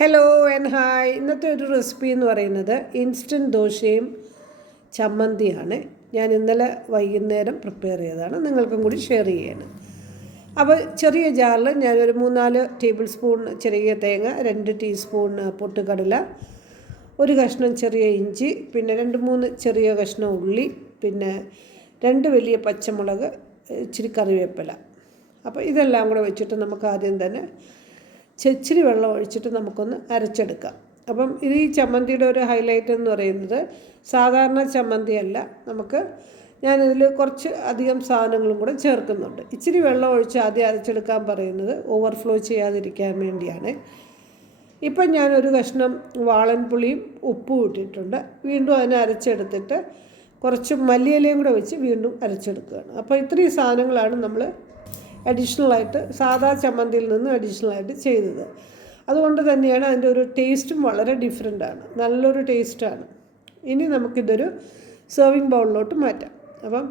Hello and hi. ഇന്നത്തെ ഒരു recipe എന്ന് പറയുന്നത് ഇൻസ്റ്റൻറ്റ് ദോശയും ചമ്മന്തിയാണ്. ഞാൻ ഇന്നലെ വൈകുന്നേരം പ്രിപ്പയർ ചെയ്തതാണ്, നിങ്ങൾക്കും കൂടി ഷെയർ ചെയ്യാണ്. അപ്പോൾ ചെറിയ ജാറിൽ ഞാനൊരു 3-4 ടേബിൾ സ്പൂൺ ചെറിയ തേങ്ങ, 2 ടീസ്പൂൺ പൊട്ടുകടല, ഒരു കഷ്ണം ചെറിയ ഇഞ്ചി, പിന്നെ 2-3 ചെറിയ കഷ്ണം ഉള്ളി, പിന്നെ 2 വലിയ പച്ചമുളക്, ഇച്ചിരി കറിവേപ്പില. അപ്പോൾ ഇതെല്ലാം കൂടെ വെച്ചിട്ട് നമുക്ക് ആദ്യം തന്നെ ഇച്ചിരി വെള്ളം ഒഴിച്ചിട്ട് നമുക്കൊന്ന് അരച്ചെടുക്കാം. അപ്പം ഇത് ഈ ചമ്മന്തിയുടെ ഒരു ഹൈലൈറ്റ് എന്ന് പറയുന്നത് സാധാരണ ചമ്മന്തിയല്ല, ഞാനിതിൽ കുറച്ച് അധികം സാധനങ്ങളും കൂടെ ചേർക്കുന്നുണ്ട്. ഇച്ചിരി വെള്ളം ഒഴിച്ച് ആദ്യം അരച്ചെടുക്കാൻ പറയുന്നത് ഓവർഫ്ലോ ചെയ്യാതിരിക്കാൻ വേണ്ടിയാണ്. ഇപ്പം ഞാനൊരു കഷ്ണം വാളൻപുളിയും ഉപ്പും ഇട്ടിട്ടുണ്ട്. വീണ്ടും അതിനെ അരച്ചെടുത്തിട്ട് കുറച്ച് മല്ലിയിലയും കൂടെ വെച്ച് വീണ്ടും അരച്ചെടുക്കുകയാണ്. അപ്പോൾ ഇത്രയും സാധനങ്ങളാണ് നമ്മൾ അഡീഷണലായിട്ട് സാധാ ചമ്മന്തിയിൽ നിന്ന് അഡീഷണലായിട്ട് ചെയ്തത്. അതുകൊണ്ട് തന്നെയാണ് അതിൻ്റെ ഒരു ടേസ്റ്റും വളരെ ഡിഫറെൻ്റാണ്, നല്ലൊരു ടേസ്റ്റാണ്. ഇനി നമുക്കിതൊരു സെർവിങ് ബൗളിലോട്ട് മാറ്റാം. അപ്പം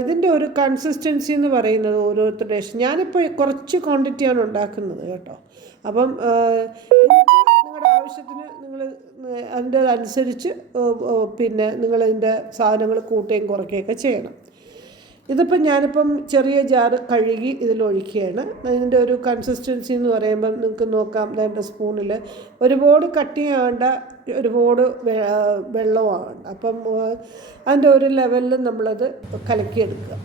ഇതിൻ്റെ ഒരു കൺസിസ്റ്റൻസി എന്ന് പറയുന്നത് ഓരോരുത്തരുടെ ഞാനിപ്പോൾ കുറച്ച് ക്വാണ്ടിറ്റിയാണ് ഉണ്ടാക്കുന്നത് കേട്ടോ. അപ്പം നിങ്ങളുടെ ആവശ്യത്തിന് നിങ്ങൾ അതിൻ്റെ അനുസരിച്ച് പിന്നെ നിങ്ങളതിൻ്റെ സാധനങ്ങൾ കൂട്ടുകയും കുറയ്ക്കുകയൊക്കെ ചെയ്യണം. ഇതിപ്പം ഞാനിപ്പം ചെറിയ ജാറ് കഴുകി ഇതിലൊഴിക്കുകയാണ്. ഇതിൻ്റെ ഒരു കൺസിസ്റ്റൻസി എന്ന് പറയുമ്പം നിങ്ങൾക്ക് നോക്കാം, 2 സ്പൂണിൽ ഒരുപാട് കട്ടിയാവേണ്ട, ഒരുപാട് വെള്ളമാവേണ്ട. അപ്പം അതിൻ്റെ ഒരു ലെവലിൽ നമ്മളത് കലക്കിയെടുക്കുക.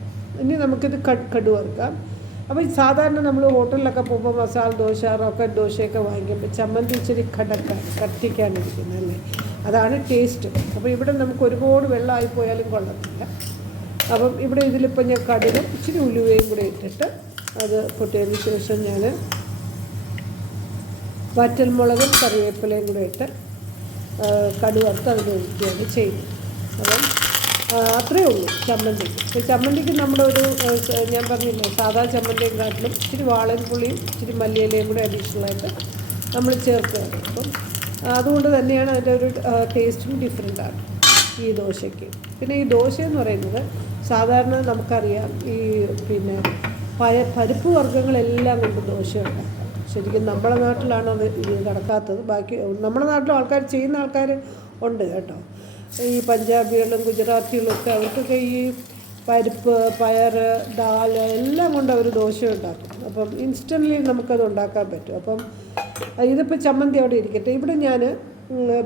ഇനി നമുക്കിത് കടുവറുക്കാം. അപ്പോൾ സാധാരണ നമ്മൾ ഹോട്ടലിലൊക്കെ പോകുമ്പോൾ മസാല ദോശ, റോക്കറ്റ് ദോശയൊക്കെ വാങ്ങിക്കുമ്പോൾ ചമ്മന്തി ഇച്ചിരി കട്ടിക്കാനിരിക്കുന്നത് അല്ലേ, അതാണ് ടേസ്റ്റ്. അപ്പോൾ ഇവിടെ നമുക്ക് ഒരുപാട് വെള്ളമായിപ്പോയാലും കൊള്ളത്തില്ല. അപ്പം ഇവിടെ ഇതിലിപ്പോൾ ഞാൻ കടുകും ഇച്ചിരി ഉലുവയും കൂടെ ഇട്ടിട്ട് അത് പൊട്ടിയതിന് ശേഷം ഞാൻ വറ്റൽമുളകും കറിവേപ്പിലയും കൂടെ ഇട്ട് കടുവറുത്ത് അതിലൊഴിക്കുകയാണ് ചെയ്യുന്നത്. അപ്പം അത്രയേ ഉള്ളൂ ചമ്മന്തിക്ക്. അപ്പോൾ ചമ്മന്തിക്ക് നമ്മുടെ ഒരു ഞാൻ പറഞ്ഞില്ലേ, സാധാ ചമ്മന്തിയും കാട്ടിലും ഇച്ചിരി വാളൻപുളിയും ഇച്ചിരി മല്ലിയിലയും കൂടെ അഡീഷണലായിട്ട് നമ്മൾ ചേർക്കുകയാണ്. അപ്പം അതുകൊണ്ട് തന്നെയാണ് അതിൻ്റെ ഒരു ടേസ്റ്റും ഡിഫറെൻ്റാണ് ഈ ദോശയ്ക്ക്. പിന്നെ ഈ ദോശ എന്ന് പറയുന്നത് സാധാരണ നമുക്കറിയാം, ഈ പിന്നെ പരിപ്പ് വർഗ്ഗങ്ങളെല്ലാം കൊണ്ട് ദോശ ഉണ്ടാക്കാം. ശരിക്കും നമ്മുടെ നാട്ടിലാണ് അത് ഇത് കിടക്കാത്തത്. ബാക്കി നമ്മുടെ നാട്ടിലും ആൾക്കാർ ചെയ്യുന്ന ആൾക്കാർ ഉണ്ട് കേട്ടോ. ഈ പഞ്ചാബികളും ഗുജറാത്തികളും ഒക്കെ അവർക്കൊക്കെ ഈ പരിപ്പ്, പയർ, ദാൽ എല്ലാം കൊണ്ട് അവർ ദോശ ഉണ്ടാക്കും. അപ്പം ഇൻസ്റ്റൻ്റ്ലി നമുക്കത് ഉണ്ടാക്കാൻ പറ്റും. അപ്പം ഇതിപ്പോൾ ചമ്മന്തി അവിടെ ഇരിക്കട്ടെ. ഇവിടെ ഞാൻ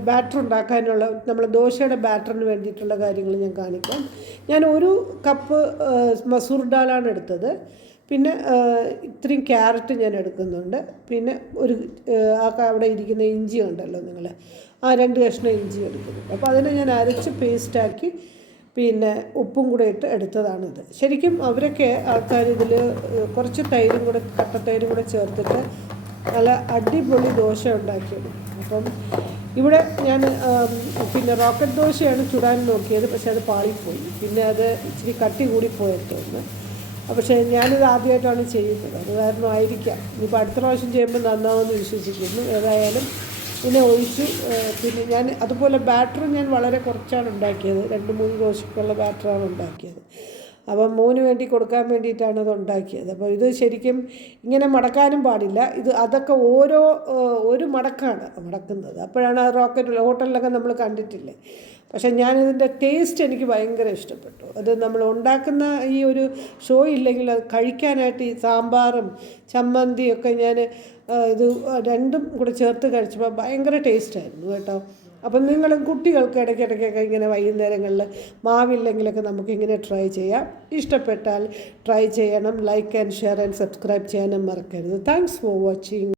ബാറ്റർ ഉണ്ടാക്കാനുള്ള നമ്മൾ ദോശയുടെ ബാറ്ററിന് വേണ്ടിയിട്ടുള്ള കാര്യങ്ങൾ ഞാൻ കാണിക്കാം. ഞാൻ 1 കപ്പ് മസൂർ ദാലാണ് എടുത്തത്. പിന്നെ ഇത്രയും ക്യാരറ്റ് ഞാൻ എടുക്കുന്നുണ്ട്. പിന്നെ അവിടെ ഇരിക്കുന്ന ഇഞ്ചി ഉണ്ടല്ലോ, നിങ്ങൾ 2 കഷ്ണം ഇഞ്ചി എടുക്കുന്നുണ്ട്. അപ്പോൾ അതിനെ ഞാൻ അരച്ച് പേസ്റ്റാക്കി പിന്നെ ഉപ്പും കൂടെ ഇട്ട് എടുത്തതാണിത്. ശരിക്കും അവരൊക്കെ ആൾക്കാർ ഇതിൽ കുറച്ച് തൈരും കൂടെ, കട്ടത്തൈരും കൂടെ ചേർത്തിട്ട് നല്ല അടിപൊളി ദോശ ഉണ്ടാക്കിയെടുക്കും. അപ്പം ഇവിടെ ഞാൻ പിന്നെ റോക്കറ്റ് ദോശയാണ് ചുടാൻ നോക്കിയത്, പക്ഷേ അത് പാളിപ്പോയി. പിന്നെ അത് ഇച്ചിരി കട്ടി കൂടിപ്പോയെന്ന് തോന്നുന്നു. പക്ഷേ ഞാനിത് ആദ്യമായിട്ടാണ് ചെയ്യുന്നത്, അത് കാരണം ആയിരിക്കാം. ഇനിയിപ്പോൾ അടുത്ത പ്രാവശ്യം ചെയ്യുമ്പോൾ നന്നാവുമെന്ന് വിശ്വസിക്കുന്നു. ഏതായാലും ഇതിനെ ഒഴിച്ചു. പിന്നെ ഞാൻ അതുപോലെ ബാറ്റർ ഞാൻ വളരെ കുറച്ചാണ് ഉണ്ടാക്കിയത്, 2-3 ദോശക്കുള്ള ബാറ്ററാണ് ഉണ്ടാക്കിയത്. അപ്പം മോന് വേണ്ടി കൊടുക്കാൻ വേണ്ടിയിട്ടാണ് അത് ഉണ്ടാക്കിയത്. അപ്പോൾ ഇത് ശരിക്കും ഇങ്ങനെ മടക്കാനും പാടില്ല. അതൊക്കെ ഒരു മടക്കാണ് മടക്കുന്നത്. അപ്പോഴാണ് ആ റോക്കറ്റ് ഹോട്ടലിലൊക്കെ നമ്മൾ കണ്ടിട്ടില്ലേ. പക്ഷേ ഞാനിതിൻ്റെ ടേസ്റ്റ് എനിക്ക് ഭയങ്കര ഇഷ്ടപ്പെട്ടു. അത് നമ്മൾ ഉണ്ടാക്കുന്ന ഈ ഒരു ഷോ ഇല്ലെങ്കിൽ അത് കഴിക്കാനായിട്ട് ഈ സാമ്പാറും ചമ്മന്തിയൊക്കെ ഞാൻ ഇത് രണ്ടും കൂടെ ചേർത്ത് കഴിച്ചപ്പോൾ ഭയങ്കര ടേസ്റ്റായിരുന്നു കേട്ടോ. അപ്പം നിങ്ങളും കുട്ടികൾക്ക് ഇടയ്ക്കിടയ്ക്കൊക്കെ ഇങ്ങനെ വൈകുന്നേരങ്ങളിൽ മാവില്ലെങ്കിലൊക്കെ നമുക്കിങ്ങനെ ട്രൈ ചെയ്യാം. ഇഷ്ടപ്പെട്ടാൽ ട്രൈ ചെയ്യണം. Like and share and subscribe ചെയ്യാനും മറക്കരുത്. Thanks for watching.